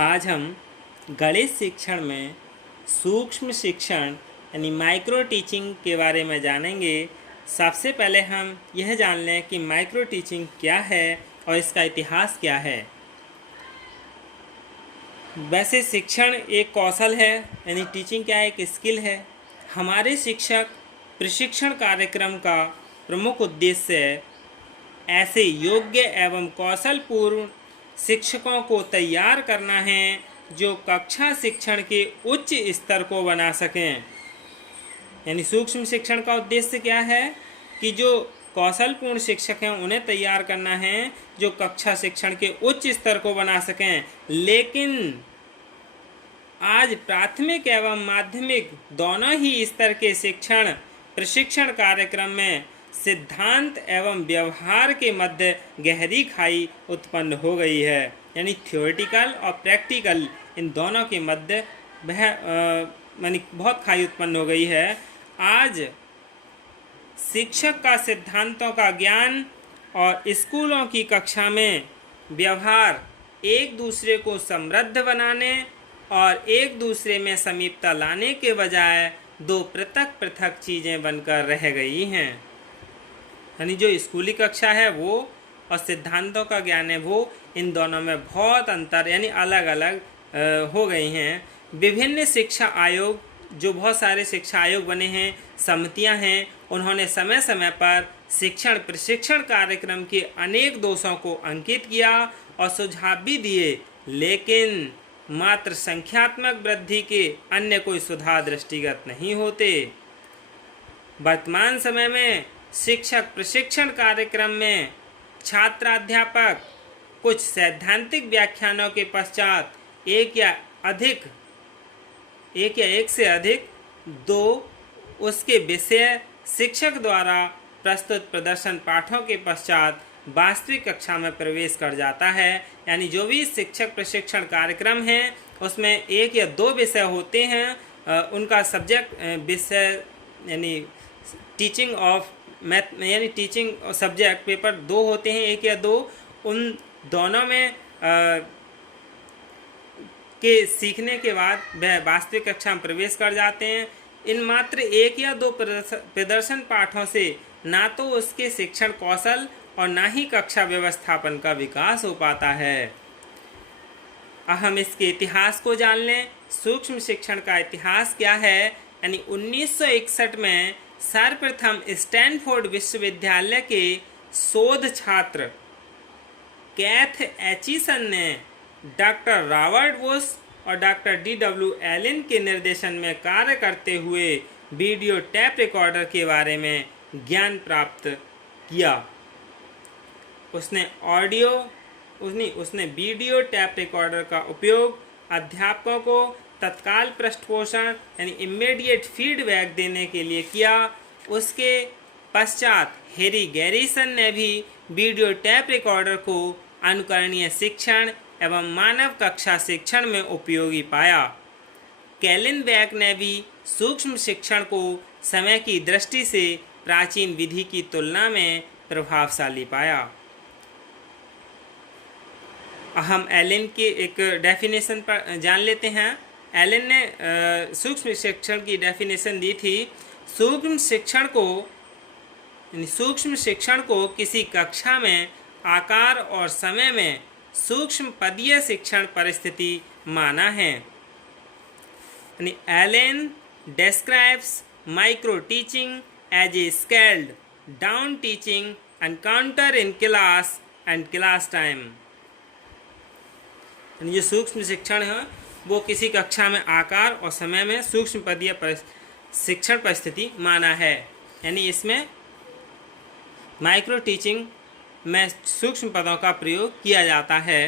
आज हम गणित शिक्षण में सूक्ष्म शिक्षण यानी माइक्रो टीचिंग के बारे में जानेंगे। सबसे पहले हम यह जान लें कि माइक्रो टीचिंग क्या है और इसका इतिहास क्या है। वैसे शिक्षण एक कौशल है, यानी टीचिंग क्या है, एक स्किल है। हमारे शिक्षक प्रशिक्षण कार्यक्रम का प्रमुख उद्देश्य ऐसे योग्य एवं कौशलपूर्ण शिक्षकों को तैयार करना है जो कक्षा शिक्षण के उच्च स्तर को बना सकें। यानी सूक्ष्म शिक्षण का उद्देश्य क्या है कि जो कौशलपूर्ण शिक्षक हैं उन्हें तैयार करना है जो कक्षा शिक्षण के उच्च स्तर को बना सकें। लेकिन आज प्राथमिक एवं माध्यमिक दोनों ही स्तर के शिक्षण प्रशिक्षण कार्यक्रम में सिद्धांत एवं व्यवहार के मध्य गहरी खाई उत्पन्न हो गई है। यानी थ्योरेटिकल और प्रैक्टिकल इन दोनों के मध्य बहुत खाई उत्पन्न हो गई है। आज शिक्षक का सिद्धांतों का ज्ञान और स्कूलों की कक्षा में व्यवहार एक दूसरे को समृद्ध बनाने और एक दूसरे में समीपता लाने के बजाय दो पृथक पृथक चीज़ें बनकर रह गई हैं। यानी जो स्कूली कक्षा है वो और सिद्धांतों का ज्ञान है वो, इन दोनों में बहुत अंतर यानी अलग अलग हो गई हैं। विभिन्न शिक्षा आयोग, जो बहुत सारे शिक्षा आयोग बने हैं, समितियां हैं, उन्होंने समय समय पर शिक्षण प्रशिक्षण कार्यक्रम के अनेक दोषों को अंकित किया और सुझाव भी दिए, लेकिन मात्र संख्यात्मक वृद्धि के अन्य कोई सुधार दृष्टिगत नहीं होते। वर्तमान समय में शिक्षक प्रशिक्षण कार्यक्रम में छात्राध्यापक कुछ सैद्धांतिक व्याख्यानों के पश्चात एक या एक से अधिक दो उसके विषय शिक्षक द्वारा प्रस्तुत प्रदर्शन पाठों के पश्चात वास्तविक कक्षा में प्रवेश कर जाता है। यानी जो भी शिक्षक प्रशिक्षण कार्यक्रम है उसमें एक या दो विषय होते हैं, उनका सब्जेक्ट विषय यानी टीचिंग ऑफ मैथ यानी टीचिंग सब्जेक्ट पेपर दो होते हैं, एक या दो, उन दोनों में के सीखने के बाद वह वास्तविक कक्षा में प्रवेश कर जाते हैं। इन मात्र एक या दो प्रदर्शन पाठों से ना तो उसके शिक्षण कौशल और ना ही कक्षा व्यवस्थापन का विकास हो पाता है। अब हम इसके इतिहास को जान लें। सूक्ष्म शिक्षण का इतिहास क्या है। यानी 1961 में सर्वप्रथम स्टैनफोर्ड विश्वविद्यालय के शोध छात्र कैथ एचिसन ने डॉक्टर रॉबर्ट बुश और डॉक्टर D.W. एलन के निर्देशन में कार्य करते हुए वीडियो टेप रिकॉर्डर के बारे में ज्ञान प्राप्त किया। उसने वीडियो टेप रिकॉर्डर का उपयोग अध्यापकों को तत्काल पृष्ठपोषण यानी इमीडिएट फीडबैक देने के लिए किया। उसके पश्चात हैरी गैरिसन ने भी वीडियो टेप रिकॉर्डर को अनुकरणीय शिक्षण एवं मानव कक्षा शिक्षण में उपयोगी पाया। कैलिन बैक ने भी सूक्ष्म शिक्षण को समय की दृष्टि से प्राचीन विधि की तुलना में प्रभावशाली पाया। हम एलन के एक डेफिनेशन पर जान लेते हैं। एलन ने सूक्ष्म शिक्षण की डेफिनेशन दी थी। सूक्ष्म शिक्षण को किसी कक्षा में आकार और समय में सूक्ष्म पदीय शिक्षण परिस्थिति माना है। यानी Elon describes micro teaching as a scaled down teaching encounter in class and class time। यानी जो सूक्ष्म शिक्षण है वो किसी कक्षा में आकार और समय में सूक्ष्म पदीय शिक्षण परिस्थिति माना है। यानी इसमें माइक्रो टीचिंग में सूक्ष्म पदों का प्रयोग किया जाता है।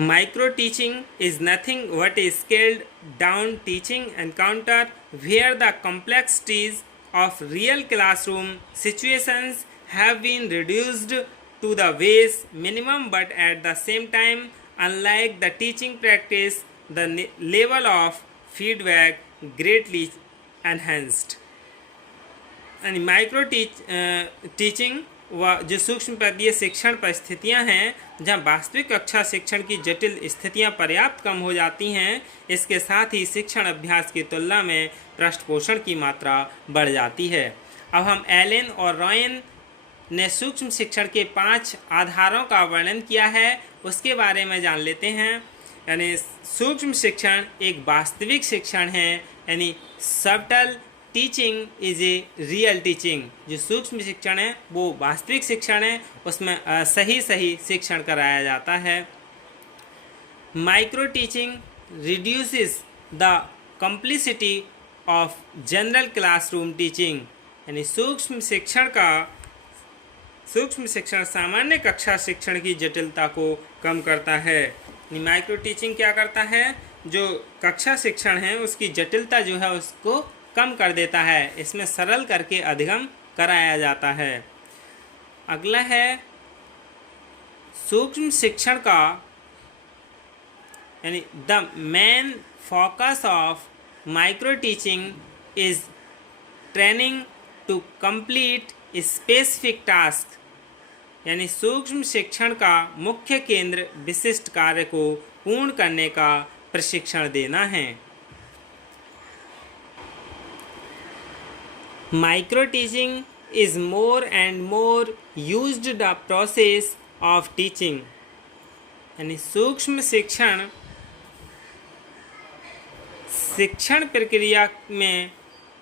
Micro teaching is nothing but a scaled down teaching encounter where the complexities of real classroom situations have been reduced to the base minimum, but at the same time, unlike the teaching practice, the level of feedback greatly enhanced। यानी micro teaching व जो सूक्ष्म पदीय शिक्षण परिस्थितियां हैं, जहां वास्तविक कक्षा शिक्षण की जटिल स्थितियां पर्याप्त कम हो जाती हैं, इसके साथ ही शिक्षण अभ्यास की तुलना में पृष्ठपोषण की मात्रा बढ़ जाती है। अब हम एलन और रॉयन ने सूक्ष्म शिक्षण के 5 आधारों का वर्णन किया है, उसके बारे में जान लेते हैं। यानी सूक्ष्म शिक्षण एक वास्तविक शिक्षण है, यानी subtle teaching is a real teaching. जो सूक्ष्म शिक्षण है वो वास्तविक शिक्षण है, उसमें सही शिक्षण कराया जाता है। Micro teaching reduces the complicity of general classroom teaching. यानी सूक्ष्म शिक्षण सामान्य कक्षा शिक्षण की जटिलता को कम करता है। माइक्रो टीचिंग क्या करता है, जो कक्षा शिक्षण है उसकी जटिलता जो है उसको कम कर देता है, इसमें सरल करके अधिगम कराया जाता है। अगला है सूक्ष्म शिक्षण का यानी the main focus of micro teaching is training to complete specific task. यानी सूक्ष्म शिक्षण का मुख्य केंद्र विशिष्ट कार्य को पूर्ण करने का प्रशिक्षण देना है। Micro teaching is more and more used the process of teaching. यानी सूक्ष्म शिक्षण प्रक्रिया में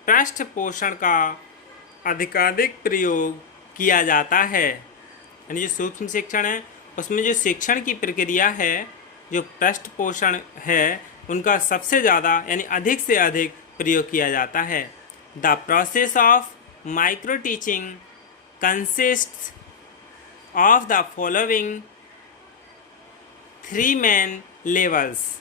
पृष्ठपोषण का अधिकाधिक प्रयोग किया जाता है। यानी जो सूक्ष्म शिक्षण है उसमें जो शिक्षण की प्रक्रिया है, जो पृष्ठपोषण है, उनका सबसे ज़्यादा यानी अधिक से अधिक प्रयोग किया जाता है। The process of micro teaching consists of the following 3 main levels.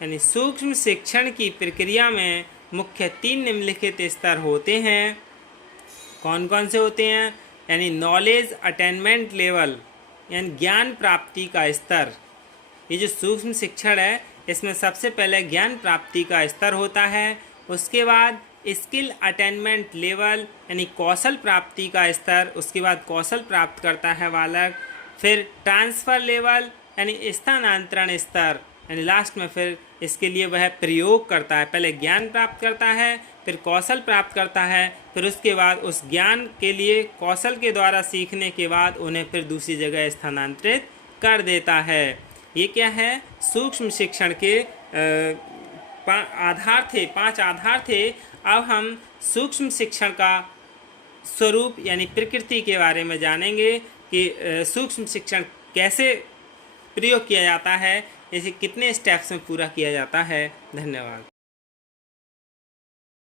यानी सूक्ष्म शिक्षण की प्रक्रिया में मुख्य 3 निम्नलिखित स्तर होते हैं। कौन कौन से होते हैं? यानी नॉलेज अटेनमेंट लेवल, यानी ज्ञान प्राप्ति का स्तर। ये जो सूक्ष्म शिक्षण है इसमें सबसे पहले ज्ञान प्राप्ति का स्तर होता है। उसके बाद स्किल अटेनमेंट लेवल यानी कौशल प्राप्ति का स्तर, उसके बाद कौशल प्राप्त करता है बालक। फिर ट्रांसफ़र लेवल यानी स्थानांतरण स्तर, यानी लास्ट में फिर इसके लिए वह प्रयोग करता है। पहले ज्ञान प्राप्त करता है, फिर कौशल प्राप्त करता है, फिर उसके बाद उस ज्ञान के लिए कौशल के द्वारा सीखने के बाद उन्हें फिर दूसरी जगह स्थानांतरित कर देता है। ये क्या है? सूक्ष्म शिक्षण के 5 आधार थे। अब हम सूक्ष्म शिक्षण का स्वरूप यानी प्रकृति के बारे में जानेंगे कि सूक्ष्म शिक्षण कैसे प्रयोग किया जाता है, इसे कितने स्टेप्स में पूरा किया जाता है। धन्यवाद।